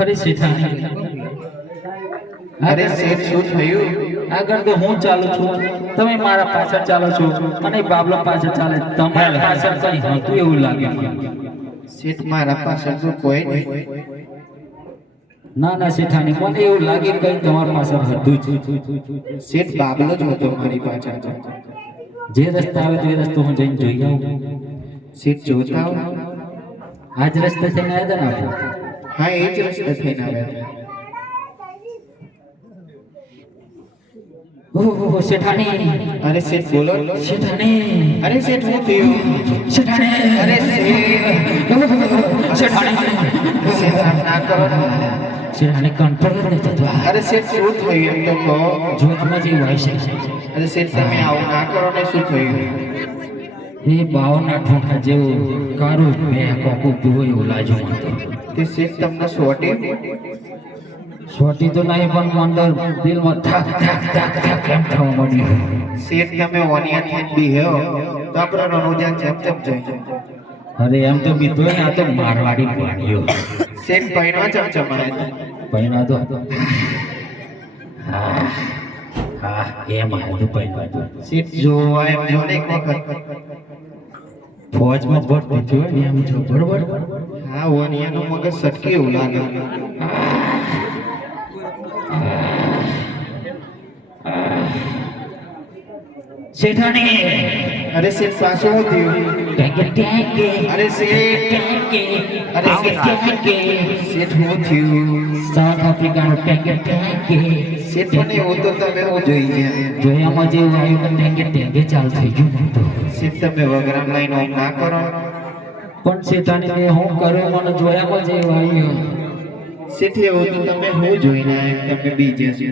અરે શેઠાણી, અરે શેઠ શું થયું? આગળ તો હું ચાલુ છું, તમે મારા પાછળ ચાલો છો અને બાબલો પાછળ ચાલે. તમારા પાછળ કઈ હતું એવું લાગે મને. શેઠ મારા પાછળ તો કોઈ નહીં. ના ના શેઠાણી, મને એવું લાગે કઈ તમારા પાછળ હતું જ. શેઠ બાબલો જ હતો મારી પાછળ. જે રસ્તા આવે તે રસ્તો હું જઈને જોઈ આવું. શેઠ જોતા હો. આજ રસ્તે થઈને આવ્યા હતા ને આપણે? હા, એ જ રસ્તે થઈને આવ્યા. ઓહો શેઠાણી, અરે શેઠ બોલો. શેઠાણી, અરે શેઠ હું થયું? શેઠાણી, અરે શેઠ આમ ના કરો ને. શેઠાણી કંટ્રોલ જ નથી થતો. અરે શેઠ શું થયું એમ તો કહો. જોતમાં જે હોય છે. અરે શેઠ તમે આવું ના કરો ને. શું થયું? એ બાવના ઠોઠા જેવું કારું બે કોકું પીવો એવું લાગ્યું મને તો. તે શેઠ તમને સોટી? સોટી તો નહીં પણ અંદર દિલમાં થાક થાક થાક થાક એમ થવા મળ્યું. શેઠ તમે ઓનિયા થઈને બીહ્યો તો આપણો રણુજા જેમ તેમ જાય. અરે એમ તો બીતો ને, આ તો મારવાડી પાડ્યો. શેઠ પૈણવા ચમચમાય. પૈણા તો હા હા એમ આવ્યું પૈણા તો. શેઠ જોવા એમ જો ને એક વખત. ફોજમાં ભટ દીધું હોય ને એમ જો બરોબર. હા, ઓનિયાનું મગજ સટકી એવું લાગે. શેઠાણી, અરે શેઠ પાછું શું થયું? અરે શેઠ, અરે શેઠ શું થયું? સાઉથ આફ્રિકાનો ટેંગે શેઠ મને એવું તો તમે હું જોઈ ગયા. જોયામાં જેવું આવ્યું કે ટેંગે ચાલ થઈ ગયું મને તો. શેઠ તમે વગરામ લઈને ઓમ ના કરો. પણ શેઠાણી મેં હું કર્યું મને જોયામાં જેવું આવ્યું. શેઠ એવું તો તમે હું જોઈને આયા તમે બીજે છો.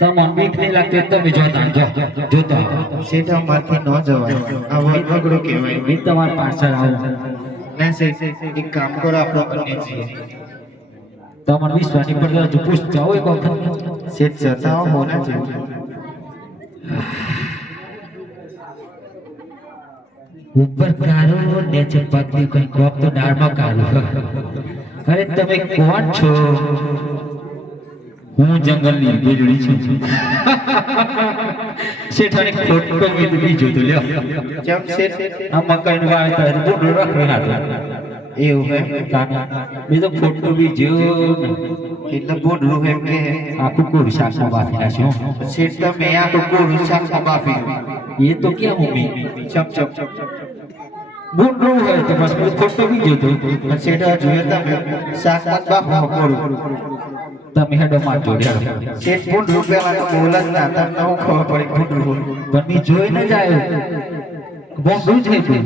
તમને બીક નહીં લાગતી તમે જોતા જોતા. શેઠ અમારથી ન જવાય. આ વગડો કહેવાય. મેં તમારા પાછળ આવું. ના શેઠ, એક કામ કરો, આપણે બંને છીએ. તમારે વિશ્વાની પર જો પૂછતા હોય એક વખત. શેઠ જતા હો ના જેવું. ઉપર કારો નીચે પગની કોઈ કોક તો ડાળમાં કાઢો. અરે તમે કોણ છો? હું જંગલની વીજળી છું. શેઠાણી ખોટો વીજળી જોતો લ્યો. કેમ શેઠ? આ મકાઈનું વાવેતર બુડું રાખી નાખ્યું. એવું એમ? મેં તો ખોટું બી જોયું ને. એટલે બોડલું એમ કે આખું કોરું શાકમાં બાફી નાખ્યું. શેઠ તમે આ તો કોરું શાકમાં બાફી. એ તો ક્યાં મમ્મી ચપ ચપ ચપ. બુડું હોય તો બસ મેં ખોટો બી જોતો. શેઠ જોયો તમે શાકમાં બાફમાં કોરું. તમે હેડો માં જોડ્યા. શેઠ બોડલું પેલા બોલ જ ના. તમને હું ખબર પડી બોડલું. પણ મેં જોઈ ન જાય. બોંડું જ નહીં.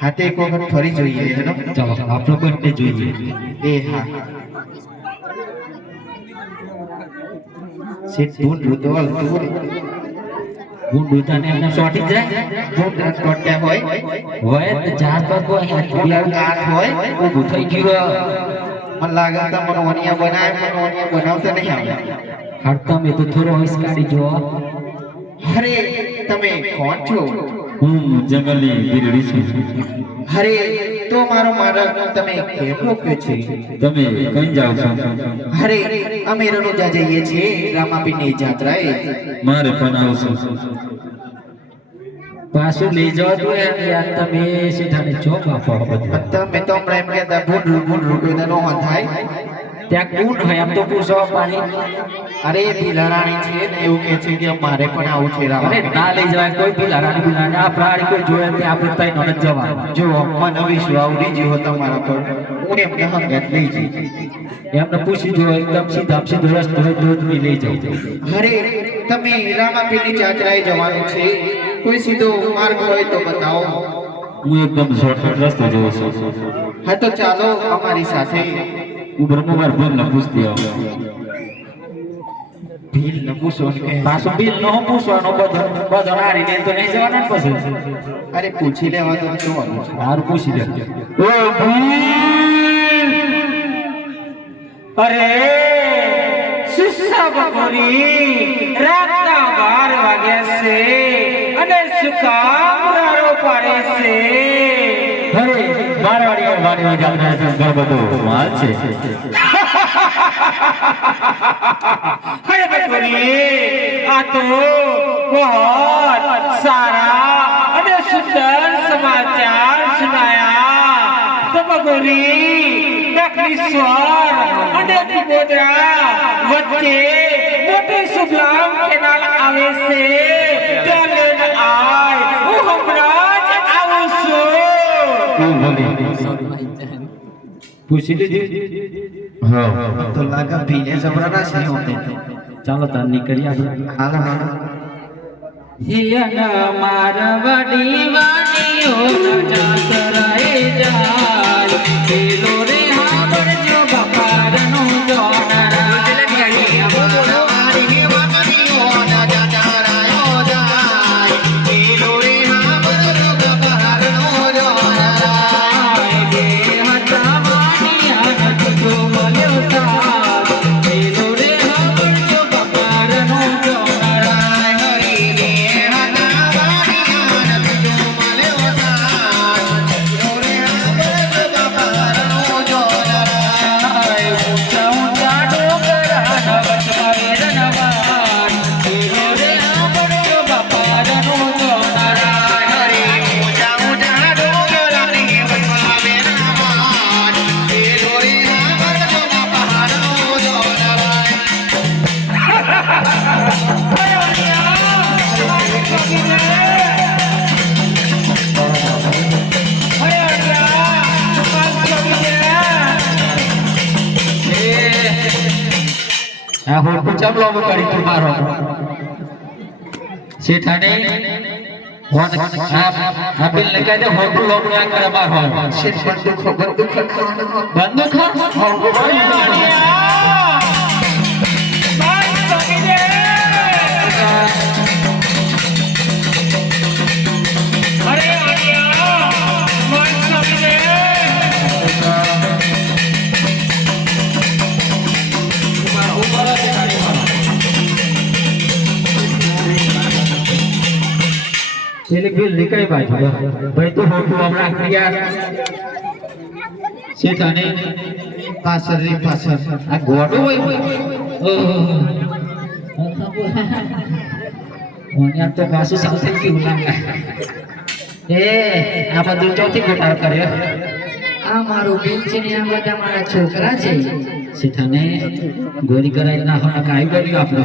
હા, તે એક વખત ફરી જોઈએ એનો. ચાલો આપણે બંને જોઈએ. એ હા. શેઠ બોડલું તો હલતું. બુડું તને એમને શોર્ટી જ જાય. બોડલા ટોટ્યા હોય. હોય તો ચાર પગ હોય બોડલા હાથ હોય. ઊભું થઈ ગયું. મને લાગે તમને ઓનિયા બનાવે પણ ઓનિયા બનાવતા નહીં આવે. હડતા મેં તો થોડો હોઈસ કાઢી જો. અરે તમે કોણ છો? હું જંગલની વીજળી છું. અરે તો મારા તમે કેમ રોક્યો છે? તમે કઈ જાઓ છો? અરે અમે રણુજા જઈએ છીએ રામાપીરની જાત્રાએ. મારે પણ આવશે. પાછું લઈ જવા દો યાર. તમે સીધાને ચોક આપો બધું. તમે તો હમણાં એમ કહેતા ભૂંડરું કોઈ નો થાય. ત્યાં કોણ હોય એમ તો પૂછો પાણી. અરે ભીલારાણી છે ને એવું કહે છે કે મારે પણ આવું છે અરે ના લઈ જવાય કોઈ ભીલારાણી બિલારાણી. આ પ્રાણી કોઈ જોયે તે આપણે તઈ ન જવા. જો મને વિશ્વાસ ઉડી ગયો તમારા પર. હું એમને હંગાત લઈ જઈ. એમને પૂછી જો એકદમ સીધો રસ્તો હોય તો જ બી લઈ જાવ. અરે તમે રામાપીરની જાત્રાએ જવાનું છે. કોઈ સીધો માર્ગ હોય તો બતાવો. હું એકદમ શોર્ટકટ રસ્તો જોઉં છું. હા તો ચાલો અમારી સાથે. હું બ્રહ્મવાર ભીલ ને પૂછતી આવું. ભીલ ન પૂછો કે પાછું ભીલ નો પૂછવાનો બધો હારીને તો નહીં જવાના ને પછી. અરે પૂછી લેવા તો જોવાનું છે. હારું પૂછી લે. ઓ ભીલ, અરે સુસા બપોરી રાતના 12 વાગ્યા છે અને સુકામ રાડો પાડે છે. અરે મારવાડી મારી જાત્રા ઘર બધું માલ છે अरे बटोरी आ तो बहुत सारा અને સુંદર સમાચાર સુનાયા તો બગોરી દક્ષિણેશ્વર અને તિબોદરા વચ્ચે મોટી સુબલામ કેનાલ આવે છે ત્યાં લઈને આય હું હમણાં જ આવું છું પૂછી લીધી હા તો લાગા ભીને જબરાના છે હોતે ચાલો તાર નીકળી આવી હાલો હાલો હિયન મારવડી વાડીઓ જાત રહે જાય પેલો રે હાબળજો બપારનો જોનરા આ હોટો ચાલો કરી તું મારો શેઠાને હોટ આ બિલ લગાઈ દે હોટો લોબડા કરે મારો શેઠ બંદૂક બંદૂક એટલે બિલ નીકળી બાજુ ભાઈ તો હોટો હમણાં ક્રિયા શેઠાને પાછળ આ ગોડો હોય ઓનિયા તો પાછું સાવસે કેવું લાગે એ આ બધું ચોથી ગોટાળ કર્યો આ મારું બિલ છે ને આ બધા મારા છોકરા છે શેઠાને ગોરી કરાઈ નાખવાના કાઈ કર્યું આપણો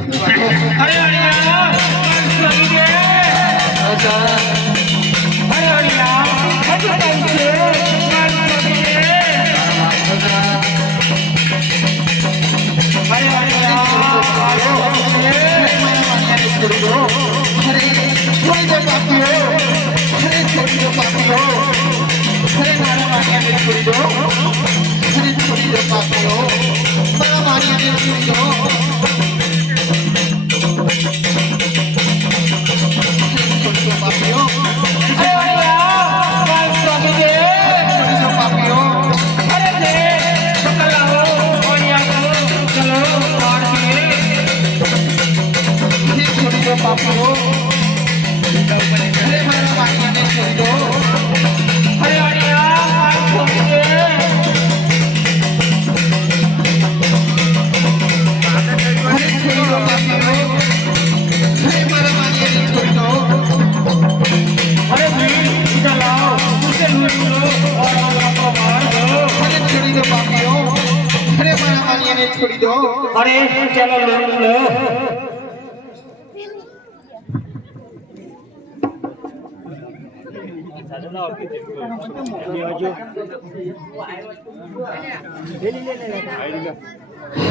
અરે છોડી દો અરે ચાલો લો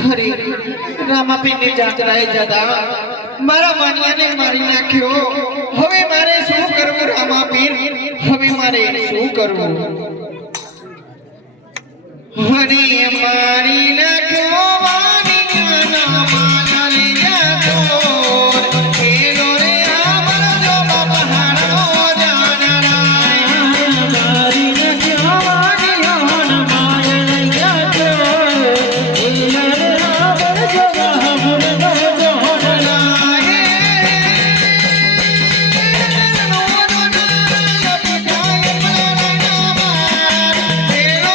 અરે રામાપીરની જાત્રાએ જતા મારા માનિયાને મારી નાખ્યો હવે મારે શું કરવું રામાપીર હવે મારે શું કરવું હરે મારી નાખ્યો વાનિયાના માનલે જાતો એનો રે આમરજો બહારનો જાનરાય મારી નાખ્યો વાનિયાના માનલે જાતો એનો રે આમરજો બહારનો જાનરાય નો નો ના પિતાય મારા નામ એનો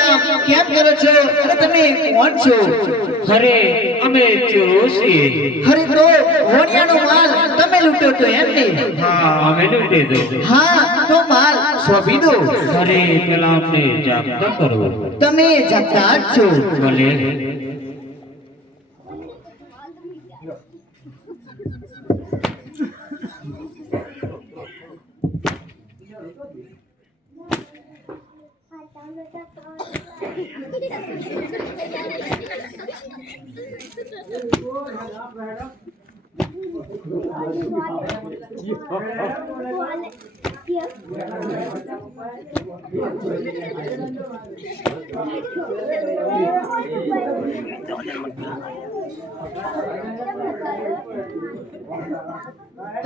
આમ કેમ કરો છો? અરે તમે કોણ છો? અરે અમે ચોરો છીએ. અરે તો વણિયાનો માલ તમે લૂંટ્યો તો એમ ને? હા અમે લૂંટે દો. હા તો માલ સોંપી દો. અરે પેલા અમને જાગતા કરો. તમે જતા જ છો. ભલે.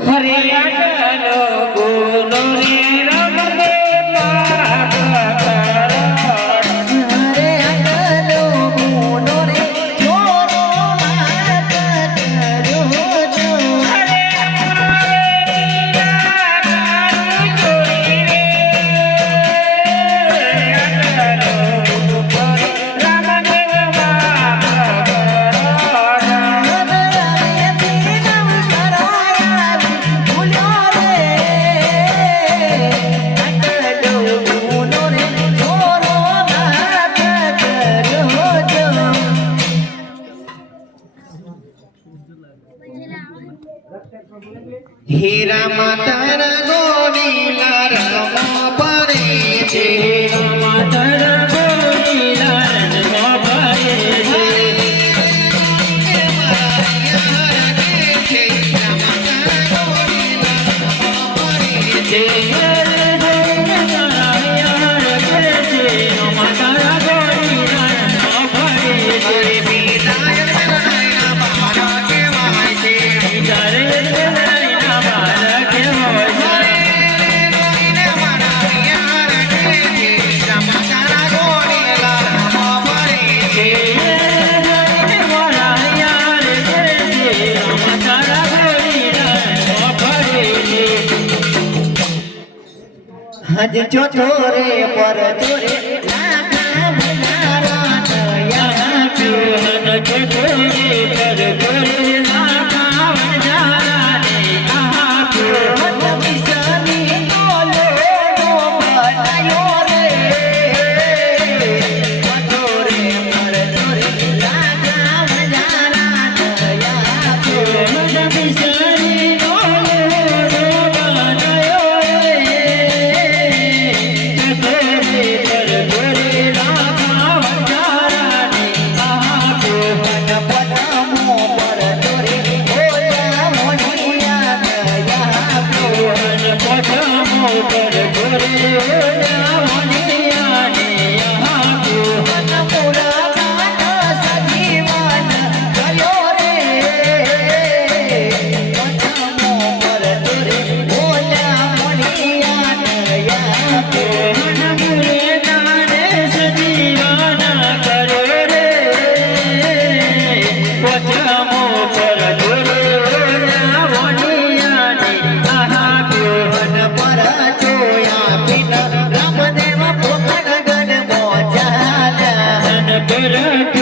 હરે આટલો ગુનો રે રમને પાપ કરો. અરે આટલો ગુનો રે ચોરો માફ કરજો. હરે મારે દીના કારું ચોરી રે. આટલો ગુનો રમને પાપ કરો. હીરા માતા ગોરીલા રમા પરે છે. હજ ચોથો રે પર ચોરે લાખા મનારા નયા But